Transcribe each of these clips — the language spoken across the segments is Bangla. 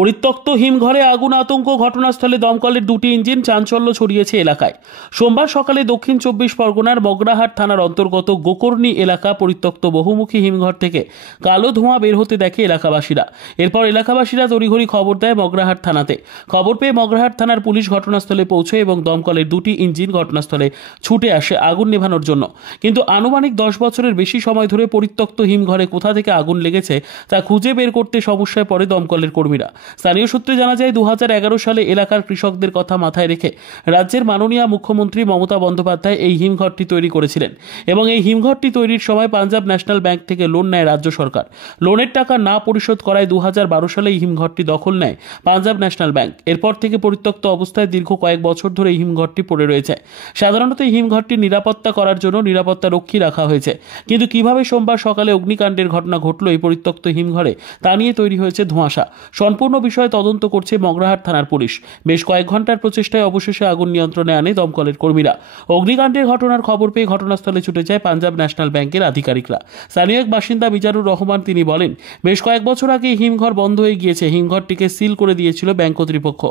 পরিত্যক্ত হিমঘরে আগুন, আতঙ্ক, ঘটনাস্থলে দমকলের দুটি ইঞ্জিন, চাঞ্চল্য ছড়িয়েছে এলাকায়। সোমবার সকালে দক্ষিণ 24 পরগনার মগরাহাট থানার অন্তর্গত গোকর্ণী এলাকা পরিত্যক্ত বহুমুখী হিমঘর থেকে কালো ধোঁয়া বের হতে দেখে এলাকাবাসীরা। এরপর এলাকাবাসীরা তড়িঘড়ি খবর দেয় মগরাহাট থানাতে। খবর পেয়ে মগরাহাট থানার পুলিশ ঘটনাস্থলে পৌঁছয় এবং দমকলের দুটি ইঞ্জিন ঘটনাস্থলে ছুটে আসে আগুন নেভানোর জন্য। কিন্তু আনুমানিক 10 বছরের বেশি সময় ধরে পরিত্যক্ত হিমঘরে কোথা থেকে আগুন লেগেছে তা খুঁজে বের করতে সমস্যায় পড়ে দমকলের কর্মীরা। স্থানীয় সূত্রে জানা যায়, 2011 সালে এলাকার কৃষকদের কথা মাথায় রেখে রাজ্যের মাননীয় মুখ্যমন্ত্রী মমতা বন্দ্যোপাধ্যায় এই হিমঘরটি তৈরি করেছিলেন এবং এই হিমঘরটি তৈরির সময় পাঞ্জাব ন্যাশনাল ব্যাংক থেকে লোন নেয় রাজ্য সরকার। লোনের টাকা না পরিশোধ করায় 2012 সালে এই হিমঘরটি দখল নেয় পাঞ্জাব ন্যাশনাল ব্যাংক। এরপর থেকে পরিত্যক্ত অবস্থায় দীর্ঘ কয়েক বছর ধরে এই হিমঘরটি পড়ে রয়েছে। সাধারণত এই হিমঘরটির নিরাপত্তা করার জন্য নিরাপত্তা রক্ষী রাখা হয়েছে, কিন্তু কিভাবে সোমবার সকালে অগ্নিকাণ্ডের ঘটনা ঘটল এই পরিত্যক্ত হিমঘরে তা নিয়ে তৈরি হয়েছে ধোঁয়াশা। সম্পূর্ণ বিষয়ে তদন্ত করছে মগরাহাট থানার পুলিশ। বেশ কয়েক ঘন্টার প্রচেষ্টায় অবশেষে আগুন নিয়ন্ত্রণে আনে দমকলের কর্মীরা। অগ্নিকাণ্ডের ঘটনার খবর পেয়ে ঘটনাস্থলে ছুটে যায় পাঞ্জাব ন্যাশনাল ব্যাংকের আধিকারিকরা। স্থানীয় এক বাসিন্দা মিজানুর রহমান তিনি বলেন, বেশ কয়েক বছর আগে হিমঘর বন্ধ হয়ে গিয়েছে। হিমঘরটিকে সিল করে দিয়েছিল ব্যাংক কর্তৃপক্ষ।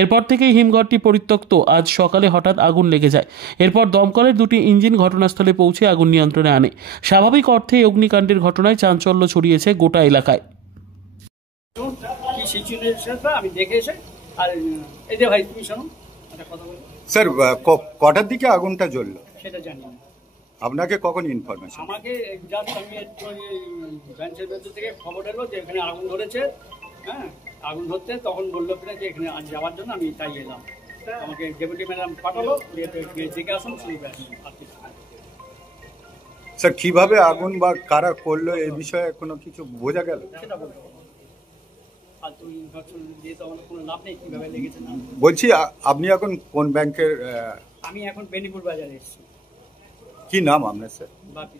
এরপর থেকেই হিমঘরটি পরিত্যক্ত। আজ সকালে হঠাৎ আগুন লেগে যায়। এরপর দমকলের দুটি ইঞ্জিন ঘটনাস্থলে পৌঁছে আগুন নিয়ন্ত্রণে আনে। স্বাভাবিক অর্থে অগ্নিকাণ্ডের ঘটনায় চাঞ্চল্য ছড়িয়েছে গোটা এলাকায়। কি সিচুয়েশনটা আমি দেখে এসে আর এই যে ভাই তুমি শোনো একটা কথা বলি। স্যার, কটার দিকে আগুনটা জ্বললো সেটা জানি না। আপনাকে কখন ইনফরমেশন? আমাকে জাস্ট আমি ব্রাঞ্চের ভেতর থেকে খবর এলো যে এখানে আগুন ধরেছে। হ্যাঁ, আগুন ধরতে তখন বললো কিনা যে এখানে যাওয়ার জন্য আমি তাই এলাম। আমাকে ডেপুটি ম্যাডাম পাঠালো, দেখে আসুন। স্যার, কিভাবে আগুন বা কারা করলো এই বিষয়ে কোনো কিছু বোঝা গেল? সেটা বলতে বলছি, আপনি এখন কোন ব্যাংকের? আমি এখন বেনিপুর বাজারে এসেছি। কি নাম আপনার স্যার? বাকি